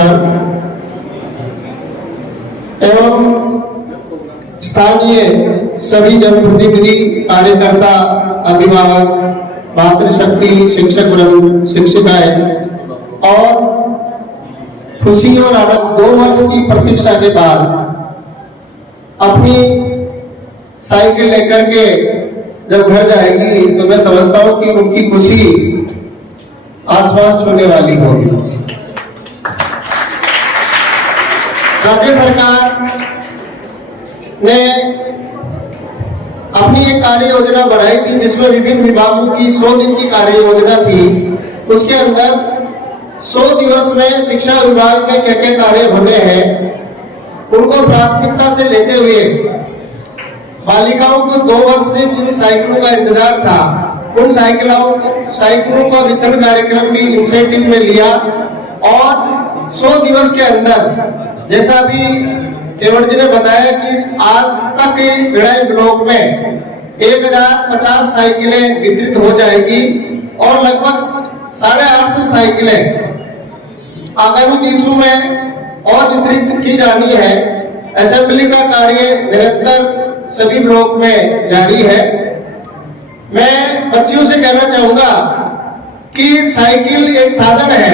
प्रधान एवं स्थानीय सभी जनप्रतिनिधि, कार्यकर्ता, अभिभावक, मातृशक्ति, शिक्षक वृंद, शिक्षिकाएं और खुशी और आनंद 2 वर्ष की प्रतीक्षा के बाद अपनी साइकिल लेकर के जब घर जाएगी तो मैं समझता हूं कि उनकी खुशी आसमान छूने वाली होगी। राज्य सरकार ने अपनी एक कार्य योजना बनाई थी जिसमें विभिन्न विभागों की 100 दिन की कार्य योजना थी। उसके अंदर 100 दिवस में शिक्षा विभाग में क्या क्या कार्य होने हैं उनको प्राथमिकता से लेते हुए बालिकाओं को 2 वर्ष से जिन साइकिलों का इंतजार था उन साइकिलों का वितरण कार्यक्रम भी इंसेंटिव में लिया और 100 दिवस के अंदर जैसा भी केवट जी ने बताया कि आज तक भिड़ाई ब्लॉक में 1050 साइकिलें वितरित हो जाएगी और लगभग 850 साइकिलें आगामी दिवसों में और वितरित की जानी है। असेंबली का कार्य निरंतर सभी ब्लॉक में जारी है। मैं बच्चियों से कहना चाहूंगा कि साइकिल एक साधन है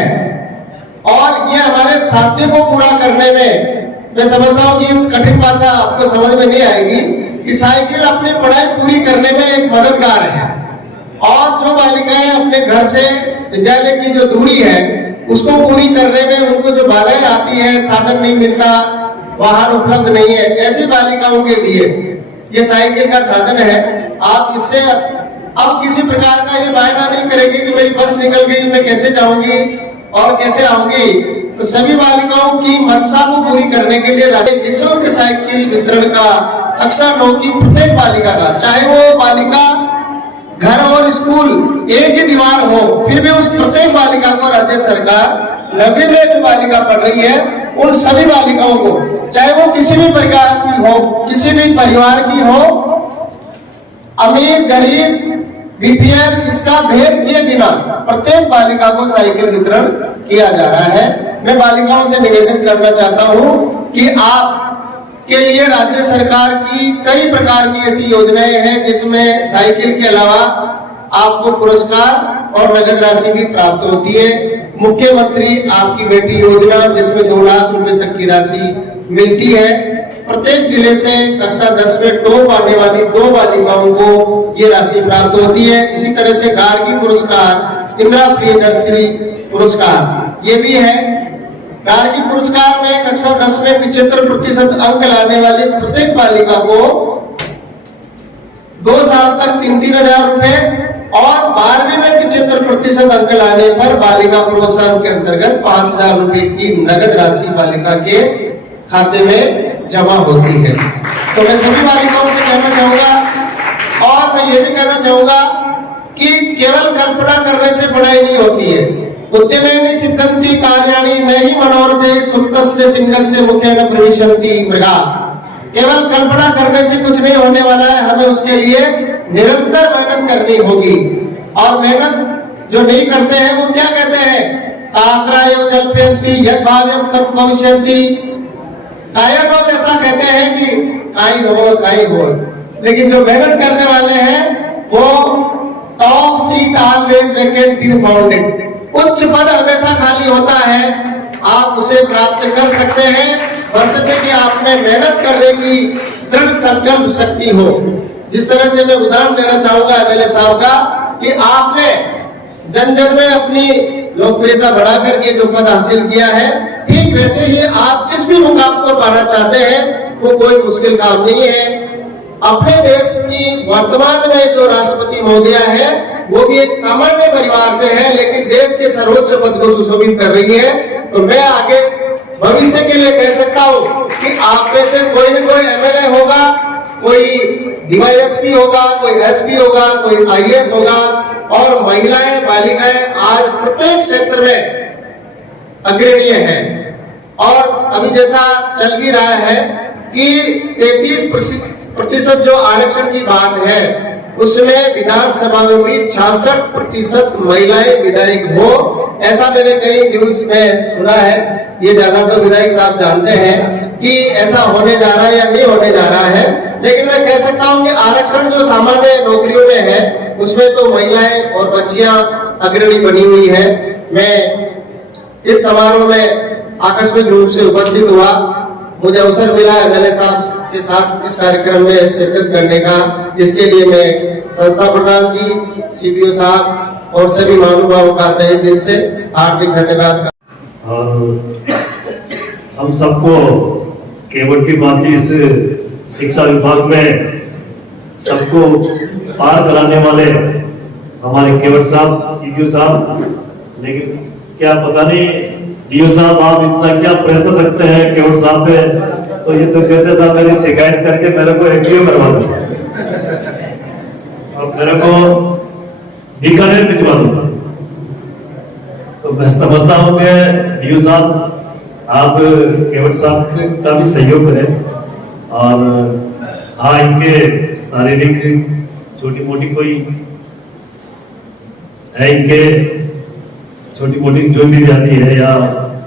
और ये हमारे साध्य को पूरा करने में मैं समझता हूँ कि कठिन भाषा आपको समझ में नहीं आएगी कि साइकिल अपनी पढ़ाई पूरी करने में एक मददगार है और जो बालिकाएं अपने घर से विद्यालय की जो दूरी है उसको पूरी करने में उनको जो बाधाएं आती है, साधन नहीं मिलता, वाहन उपलब्ध नहीं है, ऐसी बालिकाओं के लिए ये साइकिल का साधन है। आप इससे अब किसी प्रकार का ये बहाना नहीं करेंगे कि मेरी बस निकल गई, मैं कैसे जाऊंगी और कैसे आऊंगी। तो सभी बालिकाओं की मनसा को पूरी करने के लिए निःशुल्क साइकिल वितरण का कक्षा 9 की प्रत्येक बालिका का, चाहे वो बालिका घर और स्कूल एक ही दीवार हो, फिर भी उस प्रत्येक बालिका को राज्य सरकार 90 में जो बालिका पढ़ रही है उन सभी बालिकाओं को, चाहे वो किसी भी प्रकार की हो, किसी भी परिवार की हो, अमीर गरीब बीपीएल, इसका भेद किए बिना प्रत्येक बालिका को साइकिल वितरण किया जा रहा है। मैं बालिकाओं से निवेदन करना चाहता हूं कि आप के लिए राज्य सरकार की कई प्रकार की ऐसी योजनाएं हैं जिसमें साइकिल के अलावा आपको पुरस्कार और नगद राशि भी प्राप्त होती है। मुख्यमंत्री आपकी बेटी योजना जिसमें 2 लाख रुपए तक की राशि मिलती है। प्रत्येक जिले से कक्षा 10 में टॉप आने वाली 2 बालिकाओं को ये राशि प्राप्त होती है। इसी तरह से गार्गी पुरस्कार, इंदिरा प्रियदर्शनी पुरस्कार ये भी है। गार्गी पुरस्कार में कक्षा 10 में 75% अंक लाने वाली प्रत्येक बालिका को 2 साल तक 3-3 हजार रुपए और 12वीं में 75% अंक लाने पर बालिका प्रोत्साहन के अंतर्गत 5,000 रुपए की नगद राशि बालिका के खाते में जमा होती है। तो मैं सभी बालिकाओं से कहना चाहूंगा और मैं ये भी कहना चाहूंगा कि केवल कल्पना करने से पढ़ाई नहीं होती है। उद्यमेन सिद्धंति कार्याणि नहि मनोरथे सुप्तस्य सिंहस्य मुखेन प्रविशन्ति मृगा। केवल कल्पना करने से कुछ नहीं होने वाला है, हमें उसके लिए निरंतर मेहनत करनी होगी। और मेहनत जो नहीं करते हैं वो क्या कहते हैं, कात्रायो जल्पयन्ति यद् भाव्यं तत् भविष्यन्ति। कायर लोग ऐसा कहते हैं कि काई हो, लेकिन जो मेहनत करने वाले हैं वो top seat always vacant B founded, उच्च पद हमेशा खाली होता है, आप उसे प्राप्त कर सकते हैं बशर्ते कि आप में मेहनत करने की दृढ़ संकल्प शक्ति हो। जिस तरह से मैं उदाहरण देना चाहूंगा एमएलए साहब का कि आपने जन जन में अपनी लोकप्रियता बढ़ा करके जो पद हासिल किया है, ठीक वैसे ही आप जिस भी मुकाम को पाना चाहते हैं वो कोई मुश्किल काम नहीं है। अपने देश की वर्तमान में जो राष्ट्रपति महोदया है वो भी एक सामान्य परिवार से है, लेकिन देश के सर्वोच्च पद को सुशोभित कर रही है। तो मैं आगे भविष्य के लिए कह सकता हूँ कि आप में से कोई न कोई एमएलए होगा, कोई डीवाईएसपी होगा, कोई एसपी होगा, कोई आईएएस होगा। और महिलाएं, बालिकाएं आज प्रत्येक क्षेत्र में अग्रणीय है। और अभी जैसा चल भी रहा है कि 33% जो आरक्षण की बात है उसमें विधानसभा में भी 66% महिलाएं विधायक हो ऐसा मैंने कई न्यूज में सुना है, ये ज्यादा तो विधायक साहब जानते हैं कि ऐसा होने जा रहा है या नहीं होने जा रहा है। लेकिन मैं कह सकता हूं कि आरक्षण जो सामान्य नौकरियों में है उसमें तो महिलाएं और बच्चियां अग्रणी बनी हुई है। मैं इस समारोह में आकस्मिक रूप से उपस्थित हुआ, मुझे अवसर मिला एमएलए साहब के साथ इस कार्यक्रम में शिरकत करने का। इसके लिए मैं संस्था प्रधान जी, सीपीओ साहब और सभी महानुभावों का तहे दिल से हार्दिक धन्यवाद। हम सबको केवट की भांति इस शिक्षा विभाग में सबको पार कराने वाले हमारे केवट साहब, सीपीओ साहब, लेकिन क्या पता नहीं डीओ साहब आप इतना क्या प्रेशर रखते हैं केवट साहब पे, तो ये तो कहते साहब मेरी शिकायत करके मेरे को एक्टिव करवा दो और मेरे को बीकानेर भिजवा दो। तो मैं समझता हूँ कि डीओ साहब आप केवट साहब का भी सहयोग करें और हाँ, इनके शारीरिक छोटी मोटी कोई है, इनके छोटी मोटी जो भी व्याधि है या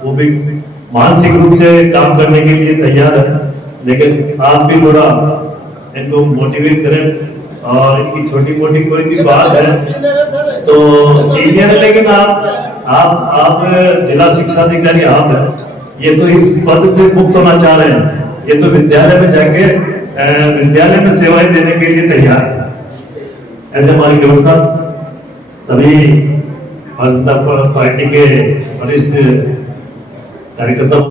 वो भी मानसिक रूप से काम करने के लिए तैयार है, लेकिन आप भी थोड़ा इनको मोटिवेट करें और इनकी छोटी मोटी कोई भी बात है तो सीनियर है, लेकिन आप जिला शिक्षा अधिकारी आप हैं, ये तो इस पद से मुक्त होना चाह रहे हैं, ये तो विद्यालय में जाके विद्यालय में सेवाएं देने के लिए तैयार है। ऐसे हमारे केवट साहब सभी भारतीय जनता पार्टी के वरिष्ठ कार्यकर्ता